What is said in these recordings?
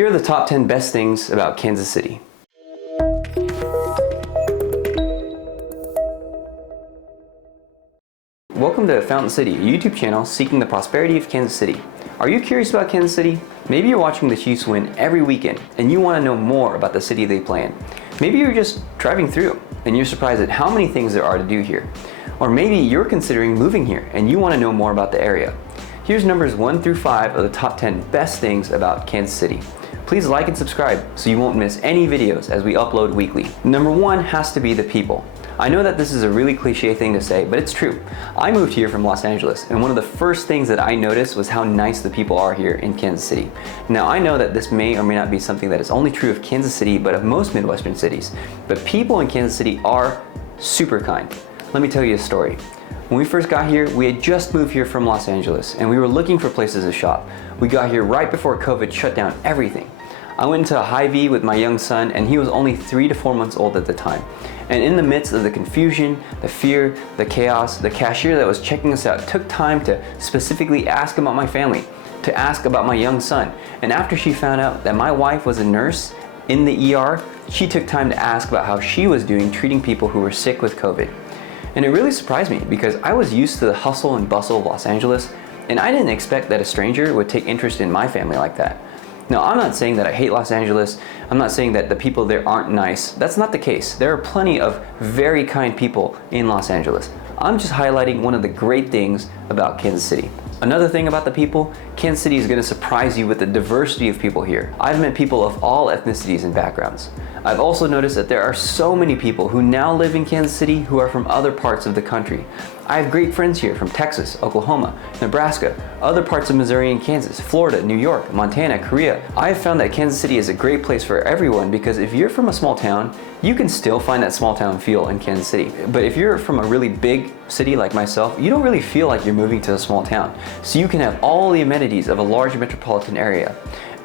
Here are the top 10 best things about Kansas City. Welcome to Fountain City, a YouTube channel seeking the prosperity of Kansas City. Are you curious about Kansas City? Maybe you're watching the Chiefs win every weekend and you want to know more about the city they play in. Maybe you're just driving through and you're surprised at how many things there are to do here. Or maybe you're considering moving here and you want to know more about the area. Here's numbers 1 through 5 of the top 10 best things about Kansas City. Please like and subscribe so you won't miss any videos as we upload weekly. Number 1 has to be the people. I know that this is a really cliche thing to say, but it's true. I moved here from Los Angeles, and one of the first things that I noticed was how nice the people are here in Kansas City. Now, I know that this may or may not be something that is only true of Kansas City, but of most Midwestern cities. But people in Kansas City are super kind. Let me tell you a story. When we first got here, we had just moved here from Los Angeles, and we were looking for places to shop. We got here right before COVID shut down everything. I went into a Hy-Vee with my young son, and he was only 3 to 4 months old at the time. And in the midst of the confusion, the fear, the chaos, the cashier that was checking us out took time to specifically ask about my family, to ask about my young son. And after she found out that my wife was a nurse in the ER, she took time to ask about how she was doing treating people who were sick with COVID. And it really surprised me because I was used to the hustle and bustle of Los Angeles, and I didn't expect that a stranger would take interest in my family like that. Now, I'm not saying that I hate Los Angeles. I'm not saying that the people there aren't nice. That's not the case. There are plenty of very kind people in Los Angeles. I'm just highlighting one of the great things about Kansas City. Another thing about the people, Kansas City is going to surprise you with the diversity of people here. I've met people of all ethnicities and backgrounds. I've also noticed that there are so many people who now live in Kansas City who are from other parts of the country. I have great friends here from Texas, Oklahoma, Nebraska, other parts of Missouri and Kansas, Florida, New York, Montana, Korea. I have found that Kansas City is a great place for everyone because if you're from a small town, you can still find that small town feel in Kansas City. But if you're from a really big city like myself, you don't really feel like you're moving to a small town. So you can have all the amenities of a large metropolitan area.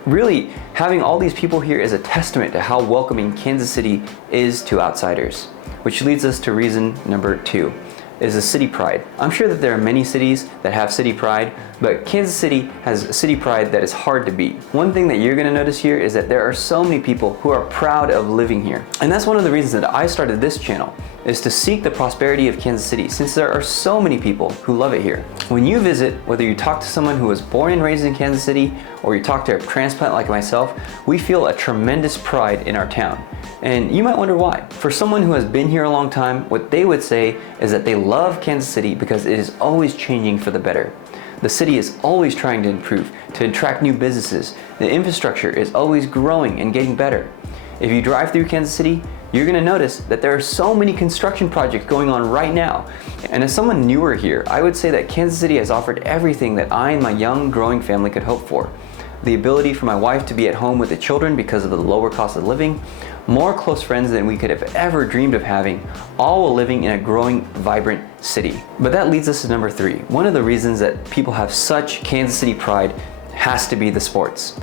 Really, having all these people here is a testament to how welcoming Kansas City is to outsiders. Which leads us to reason number 2. Is the city pride. I'm sure that there are many cities that have city pride, but Kansas City has city pride that is hard to beat. One thing that you're going to notice here is that there are so many people who are proud of living here. And that's one of the reasons that I started this channel, is to seek the prosperity of Kansas City, since there are so many people who love it here. When you visit, whether you talk to someone who was born and raised in Kansas City, or you talk to a transplant like myself, we feel a tremendous pride in our town. And you might wonder why. For someone who has been here a long time, what they would say is that they love Kansas City because it is always changing for the better. The city is always trying to improve, to attract new businesses. The infrastructure is always growing and getting better. If you drive through Kansas City, you're going to notice that there are so many construction projects going on right now. And as someone newer here, I would say that Kansas City has offered everything that I and my young growing family could hope for. The ability for my wife to be at home with the children because of the lower cost of living, more close friends than we could have ever dreamed of having, all while living in a growing, vibrant city. But that leads us to number 3. One of the reasons that people have such Kansas City pride has to be the sports.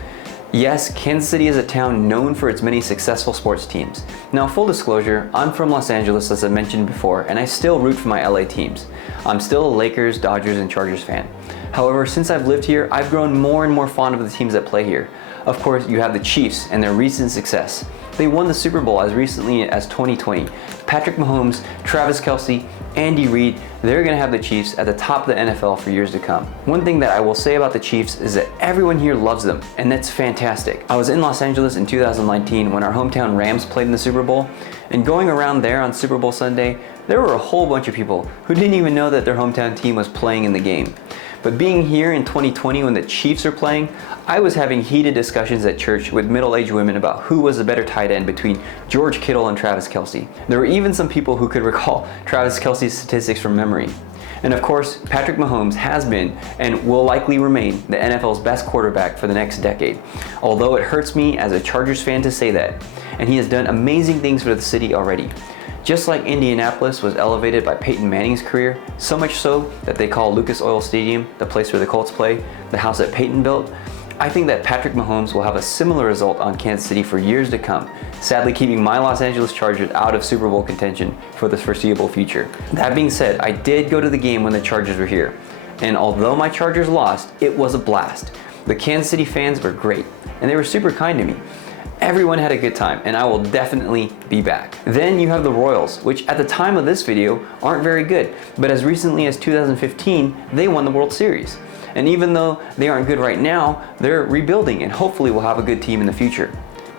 Yes, Kansas City is a town known for its many successful sports teams. Now, full disclosure, I'm from Los Angeles, as I mentioned before, and I still root for my LA teams. I'm still a Lakers, Dodgers, and Chargers fan. However, since I've lived here, I've grown more and more fond of the teams that play here. Of course, you have the Chiefs and their recent success. They won the Super Bowl as recently as 2020. Patrick Mahomes, Travis Kelce, Andy Reid, they're going to have the Chiefs at the top of the NFL for years to come. One thing that I will say about the Chiefs is that everyone here loves them, and that's fantastic. I was in Los Angeles in 2019 when our hometown Rams played in the Super Bowl, and going around there on Super Bowl Sunday, there were a whole bunch of people who didn't even know that their hometown team was playing in the game. But being here in 2020 when the Chiefs are playing, I was having heated discussions at church with middle-aged women about who was the better tight end between George Kittle and Travis Kelce. There were even some people who could recall Travis Kelce's statistics from memory. And of course, Patrick Mahomes has been and will likely remain the NFL's best quarterback for the next decade. Although it hurts me as a Chargers fan to say that. And he has done amazing things for the city already. Just like Indianapolis was elevated by Peyton Manning's career, so much so that they call Lucas Oil Stadium, the place where the Colts play, the house that Peyton built, I think that Patrick Mahomes will have a similar result on Kansas City for years to come, sadly keeping my Los Angeles Chargers out of Super Bowl contention for the foreseeable future. That being said, I did go to the game when the Chargers were here, and although my Chargers lost, it was a blast. The Kansas City fans were great, and they were super kind to me. Everyone had a good time, and I will definitely be back. Then you have the Royals, which at the time of this video aren't very good, but as recently as 2015, they won the World Series. And even though they aren't good right now, they're rebuilding and hopefully will have a good team in the future.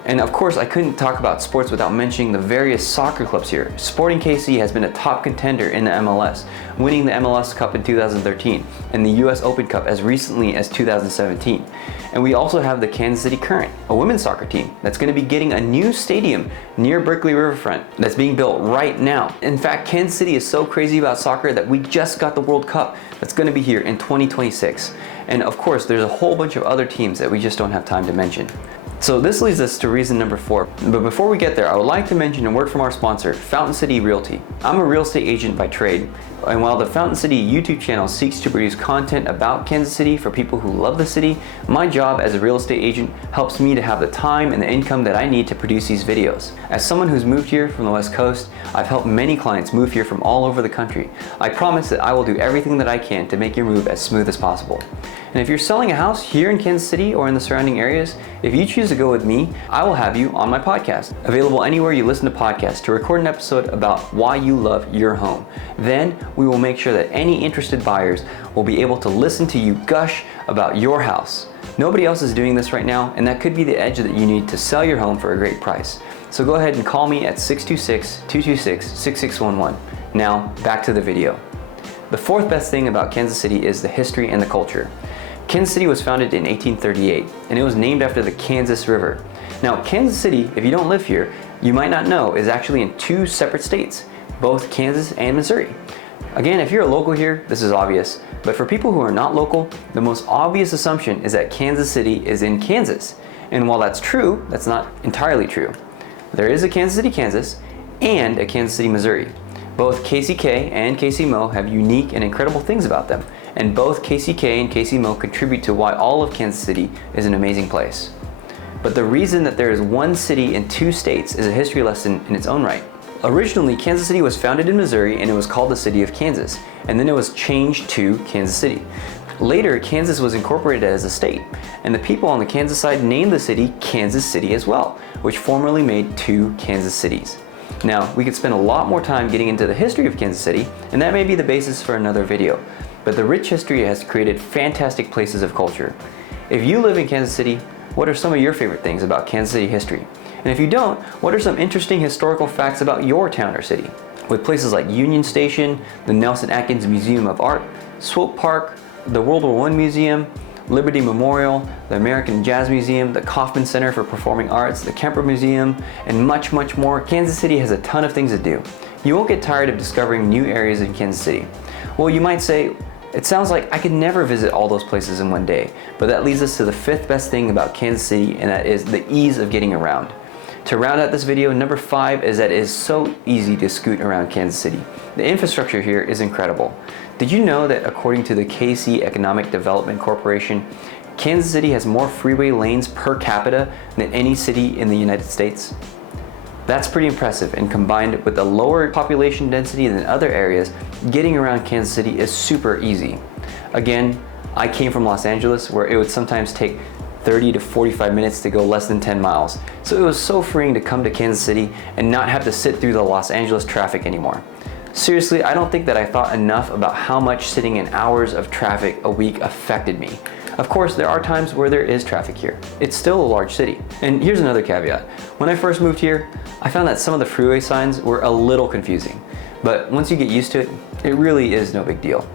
And of course, I couldn't talk about sports without mentioning the various soccer clubs here. Sporting KC has been a top contender in the MLS, winning the MLS Cup in 2013 and the US Open Cup as recently as 2017. And we also have the Kansas City Current, a women's soccer team that's going to be getting a new stadium near Berkeley Riverfront that's being built right now. In fact, Kansas City is so crazy about soccer that we just got the World Cup that's going to be here in 2026. And of course, there's a whole bunch of other teams that we just don't have time to mention. So this leads us to reason number 4. But before we get there, I would like to mention a word from our sponsor, Fountain City Realty. I'm a real estate agent by trade, and while the Fountain City YouTube channel seeks to produce content about Kansas City for people who love the city, my job as a real estate agent helps me to have the time and the income that I need to produce these videos. As someone who's moved here from the West Coast, I've helped many clients move here from all over the country. I promise that I will do everything that I can to make your move as smooth as possible. And if you're selling a house here in Kansas City or in the surrounding areas, if you choose to go with me, I will have you on my podcast, available anywhere you listen to podcasts, to record an episode about why you love your home. Then we will make sure that any interested buyers will be able to listen to you gush about your house. Nobody else is doing this right now, and that could be the edge that you need to sell your home for a great price. So go ahead and call me at 626-226-6611. Now, back to the video. The 4th best thing about Kansas City is the history and the culture. Kansas City was founded in 1838, and it was named after the Kansas River. Now, Kansas City, if you don't live here, you might not know, is actually in 2 separate states, both Kansas and Missouri. Again, if you're a local here, this is obvious, but for people who are not local, the most obvious assumption is that Kansas City is in Kansas. And while that's true, that's not entirely true. There is a Kansas City, Kansas, and a Kansas City, Missouri. Both KCK and KCMO have unique and incredible things about them, and both KCK and KCMO contribute to why all of Kansas City is an amazing place. But the reason that there is one city in 2 states is a history lesson in its own right. Originally, Kansas City was founded in Missouri and it was called the City of Kansas, and then it was changed to Kansas City. Later, Kansas was incorporated as a state, and the people on the Kansas side named the city Kansas City as well, which formerly made 2 Kansas cities. Now, we could spend a lot more time getting into the history of Kansas City, and that may be the basis for another video, but the rich history has created fantastic places of culture. If you live in Kansas City, what are some of your favorite things about Kansas City history? And if you don't, what are some interesting historical facts about your town or city? With places like Union Station, the Nelson Atkins Museum of Art, Swope Park, the World War I Museum, Liberty Memorial, the American Jazz Museum, the Kauffman Center for Performing Arts, the Kemper Museum, and much, much more, Kansas City has a ton of things to do. You won't get tired of discovering new areas in Kansas City. Well, you might say, it sounds like I could never visit all those places in one day, but that leads us to the 5th best thing about Kansas City, and that is the ease of getting around. To round out this video, number 5 is that it is so easy to scoot around Kansas City. The infrastructure here is incredible. Did you know that according to the KC Economic Development Corporation, Kansas City has more freeway lanes per capita than any city in the United States? That's pretty impressive, and combined with a lower population density than other areas, getting around Kansas City is super easy. Again, I came from Los Angeles, where it would sometimes take 30 to 45 minutes to go less than 10 miles. So it was so freeing to come to Kansas City and not have to sit through the Los Angeles traffic anymore. Seriously, I don't think that I thought enough about how much sitting in hours of traffic a week affected me. Of course, there are times where there is traffic here. It's still a large city. And here's another caveat. When I first moved here, I found that some of the freeway signs were a little confusing. But once you get used to it, it really is no big deal.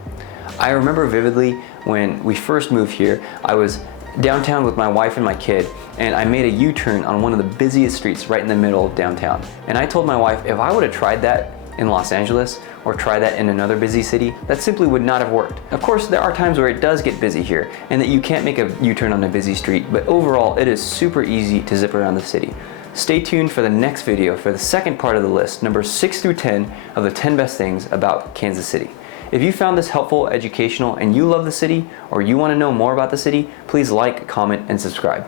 I remember vividly when we first moved here, I was downtown with my wife and my kid, and I made a U-turn on one of the busiest streets right in the middle of downtown. And I told my wife, if I would have tried that in Los Angeles or try that in another busy city, that simply would not have worked. Of course, there are times where it does get busy here and that you can't make a U-turn on a busy street, but overall, it is super easy to zip around the city. Stay tuned for the next video for the second part of the list, numbers 6 through 10 of the 10 best things about Kansas City. If you found this helpful, educational, and you love the city, or you want to know more about the city, please like, comment, and subscribe.